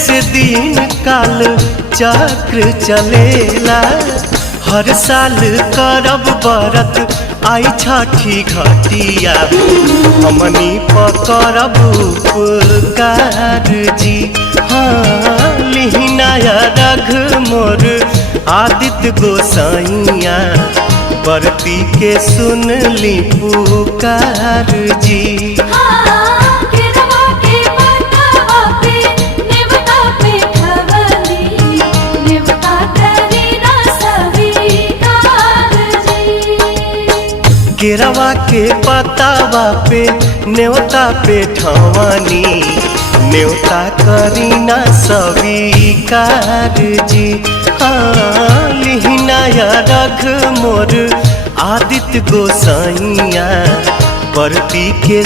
से दिन काल चक्र चलेला। हर साल करब बरत आई छठी घटिया, हमनी पकड़ब उपकार जी। हाँ लिहिनाया रघ मोर आदित्य गोसाइया, बरती के सुन ली पुकार जी। केरवा के पतावा पे न्योता पे ठवानी, न्योता करीना स्वीकार जी। हाँ लिहिनाया रघ मोर आदित्य गोसाइया, बरती के